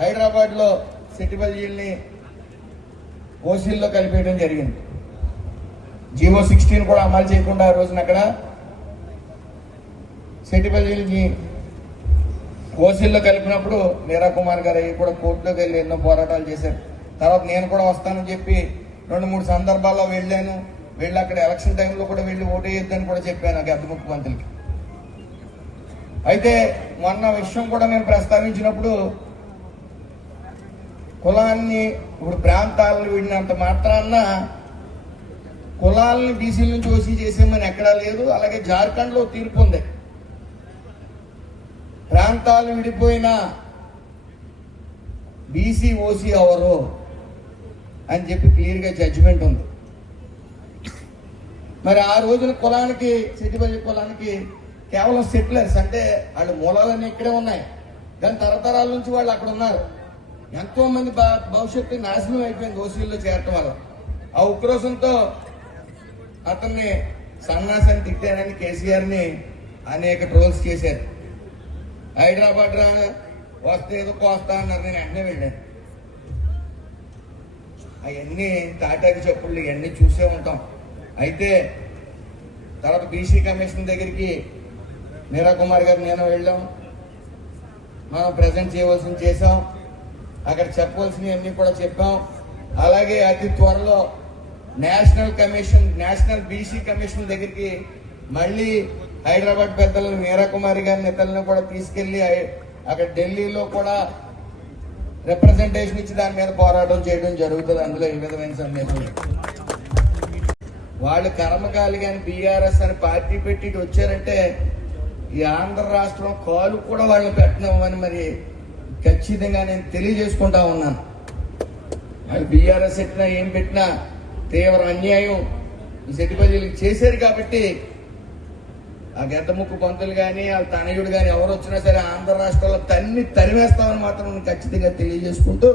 హైదరాబాద్లో సెటిబల్జీల్ని ఓసీల్లో కలిపేయడం జరిగింది. జీవో 16 కూడా అమలు చేయకుండా ఆ రోజున అక్కడ సెటిబల్జీల్ని ఓసీల్లో కలిపినప్పుడు మీరా కుమార్ గారు అవి కూడా కోర్టులోకి వెళ్ళి ఎన్నో పోరాటాలు చేశారు. తర్వాత నేను కూడా వస్తానని చెప్పి 2-3 సందర్భాల్లో వెళ్ళాను. వెళ్ళి అక్కడ ఎలక్షన్ టైంలో కూడా వెళ్ళి ఓటు వేయొద్దని కూడా చెప్పాను గద్దె ముఖ్యమంత్రికి. అయితే మొన్న విషయం కూడా నేను ప్రస్తావించినప్పుడు కులాన్ని ఇప్పుడు ప్రాంతాలను విడినంత మాత్రాన కులాలని బీసీల నుంచి ఓసీ చేసేమని ఎక్కడా లేదు. అలాగే జార్ఖండ్లో తీర్పు ఉంది, ప్రాంతాలు విడిపోయినా బీసీ ఓసీ అవరు అని చెప్పి క్లియర్గా జడ్జిమెంట్ ఉంది. మరి ఆ రోజున కులానికి సెటిబల్జీ కులానికి కేవలం సెటిలర్స్ అంటే వాళ్ళ మూలాలన్నీ ఇక్కడే ఉన్నాయి, కానీ తరతరాల నుంచి వాళ్ళు అక్కడ ఉన్నారు. ఎంతో మంది భవిష్యత్తు నాశనం అయిపోయింది ఓసీల్లో చేరటం వల్ల. ఆ ఉక్రోషంతో అతన్ని సన్నాసాన్ని తిట్టానని కేసీఆర్ని అనేక ట్రోల్స్ చేశారు. హైదరాబాద్ వస్తే ఏదో కోస్తా అన్నారు, నేను వెంటనే వెళ్ళాను. అవన్నీ తాటాకి చెప్పులు ఇవన్నీ చూసే ఉంటాం. అయితే తర్వాత బీసీ కమిషన్ దగ్గరికి మీరా కుమార్ గారు నేను వెళ్ళాం. మనం ప్రజెంట్ చేయవలసింది చేసాం, అక్కడ చెప్పవలసినవి అన్నీ కూడా చెప్పాం. అలాగే అతి త్వరలో నేషనల్ బీసీ కమిషన్ దగ్గరికి మళ్ళీ హైదరాబాద్ పెద్దలను మీరా కుమారి గారి నేతలను కూడా తీసుకెళ్లి అక్కడ ఢిల్లీలో కూడా రిప్రజెంటేషన్ ఇచ్చి దాని మీద పోరాటం చేయడం జరుగుతుంది. అందులో ఏ విధమైన సందేశం లేదు. వాళ్ళు కర్మకాలి కానీ బీఆర్ఎస్ అని పార్టీ పెట్టి వచ్చారంటే ఈ ఆంధ్ర రాష్ట్రం కాలు కూడా వాళ్ళని పెట్టినామని మరి ఖచ్చితంగా నేను తెలియజేసుకుంటా ఉన్నాను. వాళ్ళు బీఆర్ఎస్ పెట్టినా ఏం పెట్టినా తీవ్ర అన్యాయం ఈ సెటిబల్జీలకు చేశారు. కాబట్టి ఆ గెద్దముక్కు పంతులు కానీ వాళ్ళ తనయుడు కానీ ఎవరు వచ్చినా సరే ఆంధ్ర రాష్ట్రంలో తరిమేస్తామని మాత్రం ఖచ్చితంగా తెలియజేసుకుంటూ